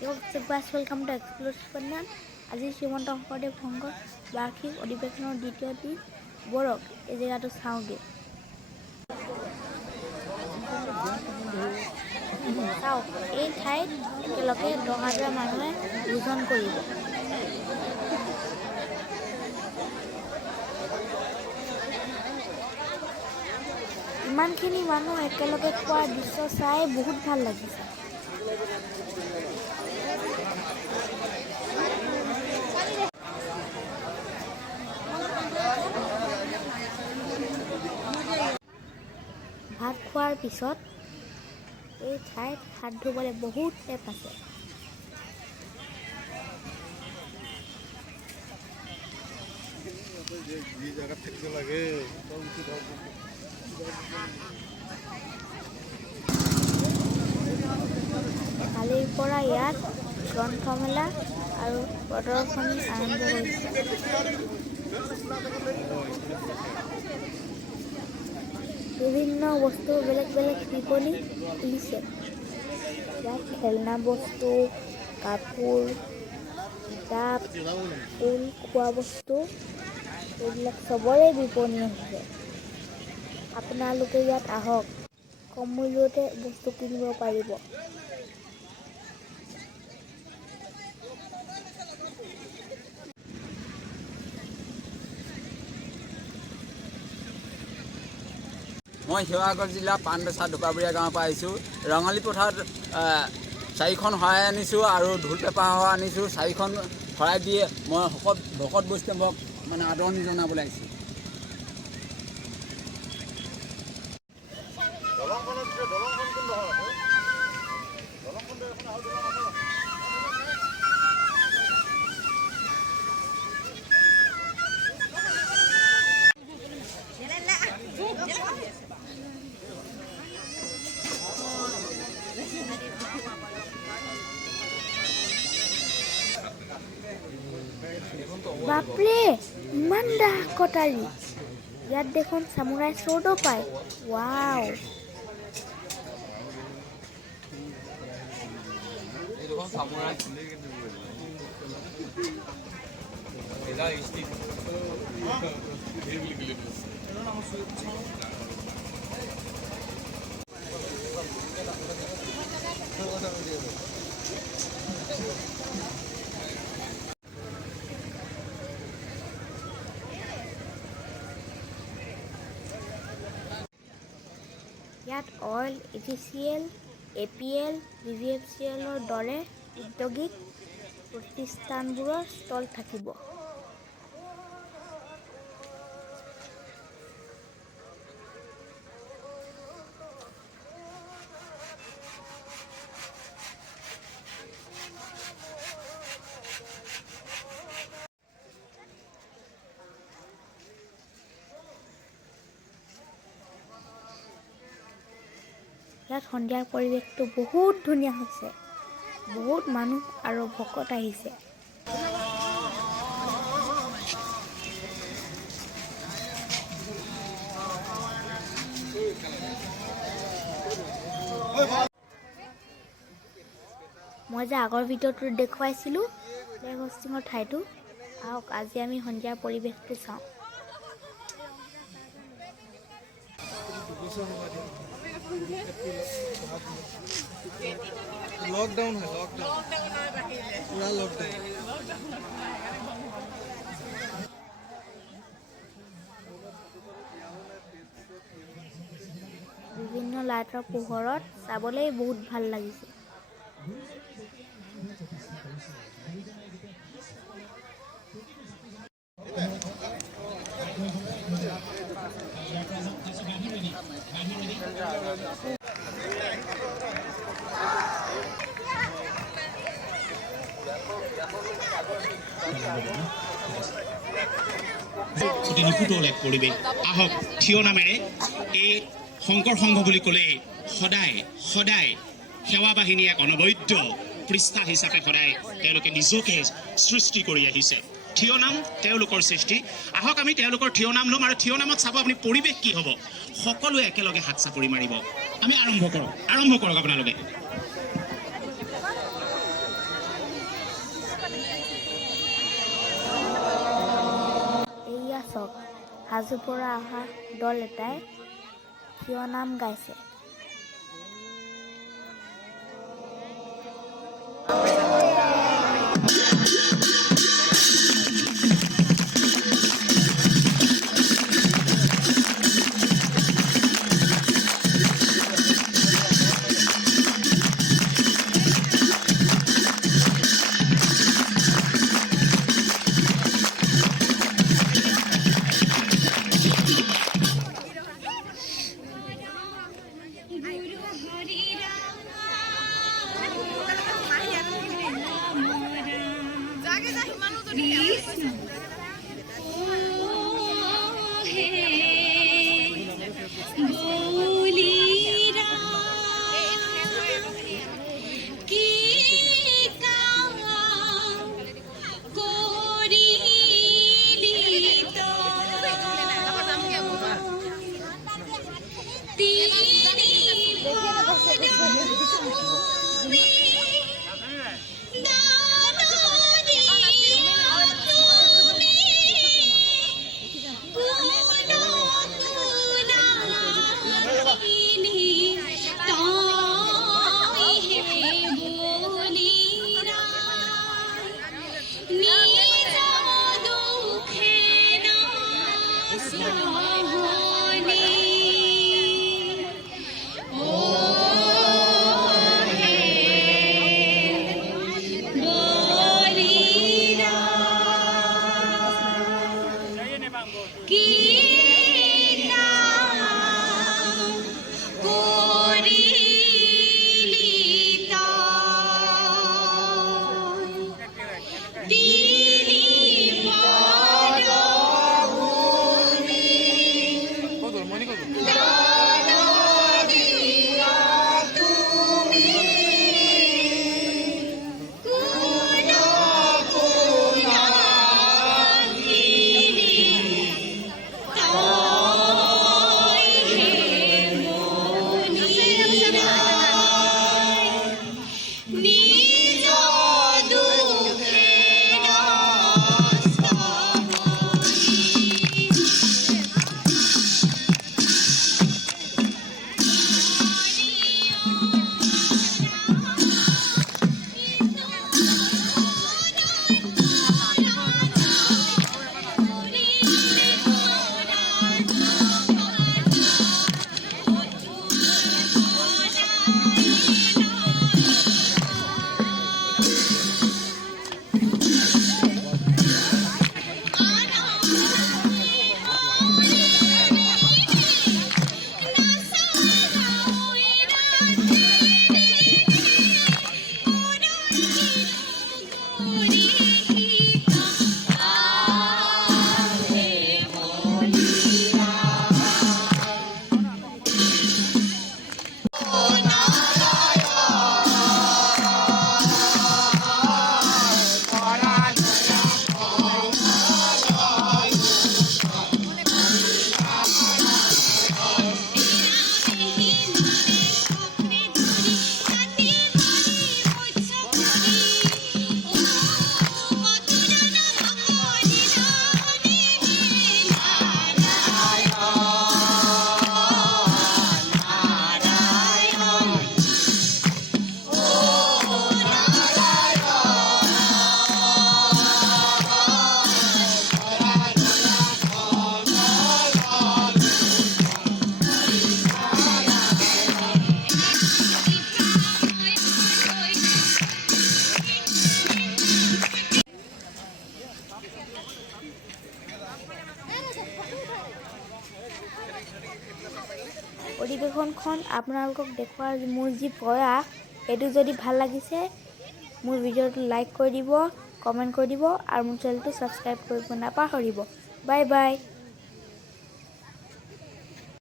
Welcome to ExploreWtSpandan. আজি শ্ৰীমন্ত শংকৰদেৱ সংঘৰ বাৰ্ষিক অধিৱেশনৰ দ্বিতীয় দিন বৰক এই জেগাটো চাওঁগে। চাওক এই ঠাইত একেলগে 10,000 মানুহে ভোজন কৰিব। ইমানখিনি মানুহ একেলগে খোৱাৰ দৃশ্য চাই বহুত ভাল লাগিছে। ভাত খোৱাৰ পিছত এই ঠাইত হাত ধুবলৈ বহুত টেপ আছে। কালিৰ পৰা ইয়াত গ্ৰন্থমেলা আৰু প্ৰদৰ্শনী আৰম্ভ হৈছে। বিভিন্ন বস্তু বেলেগ বেলেগ বিপণী খুলিছে। ইয়াত খেলনা বস্তু, কাপোৰ, কিতাপ, ফুল, খোৱা বস্তু এইবিলাক চবৰে বিপণী হৈছে। আপোনালোকে ইয়াত আহক, কম মূল্যতে বস্তু কিনিব পাৰিব। মই শিৱসাগৰ জিলা পানবেচা দোকাবৰীয়া গাঁৱৰ পৰা আহিছোঁ। ৰঙালী পথাৰত 4খন শৰাই আনিছোঁ আৰু ঢোল পেঁপা আনিছোঁ। 4খন শৰাই দিয়ে মই ভকত বৈষ্ণৱক মানে আদৰণি জনাবলৈ আহিছোঁ। বাপৰে ইমান ডাঙৰ কটাৰী। ইয়াত দেখোন সামুৰাই শ্বৰ্টও পায়। ৱাও, ইয়াত অইল, ETCL, APL, BVFCLৰ দৰে ঔদ্যোগিক প্ৰতিষ্ঠানবোৰৰ ষ্টল থাকিব। ইয়াত সন্ধিয়াৰ পৰিৱেশটো বহুত ধুনীয়া হৈছে। বহুত মানুহ আৰু ভকত আহিছে। মই যে আগৰ ভিডিঅ'টোত দেখুৱাইছিলোঁ ফ্লেগ হোষ্টিঙৰ ঠাইটো, আহক আজি আমি সন্ধিয়াৰ পৰিৱেশটো চাওঁ। लॉकडाउन है, लॉकडाउन पूरा लॉकडाउन। বিভিন্ন লাইটৰ পোহৰত চাবলৈ বহুত ভাল লাগিছে। অতি নিপুটল এক পৰিৱেশ। আহক থিয় নামেৰে এই শংকৰ সংঘ বুলি ক'লে সদায় সদায় সেৱা বাহিনী এক অনবদ্য পৃষ্ঠা হিচাপে সদায় তেওঁলোকে নিজকে সৃষ্টি কৰি আহিছে। থিয় নাম তেওঁলোকৰ সৃষ্টি। আহক আমি তেওঁলোকৰ থিয় নাম ল'ম আৰু থিয় নামত চাব আপুনি পৰিৱেশ কি হ'ব। সকলোৱে একেলগে হাত চাপৰি মাৰিব। আমি আৰম্ভ কৰক আপোনালোকে। মাজুৰ পৰা অহা দল এটাই থিয় নাম গাইছে। অধিৱেশনখন আপোনালোকক দেখুৱাৰ মোৰ যি প্ৰয়াস, সেইটো যদি ভাল লাগিছে মোৰ ভিডিঅ'টো লাইক কৰি দিব, কমেণ্ট কৰি দিব আৰু মোৰ চেনেলটো ছাবস্ক্ৰাইব কৰিব নাপাহৰিব। Bye bye.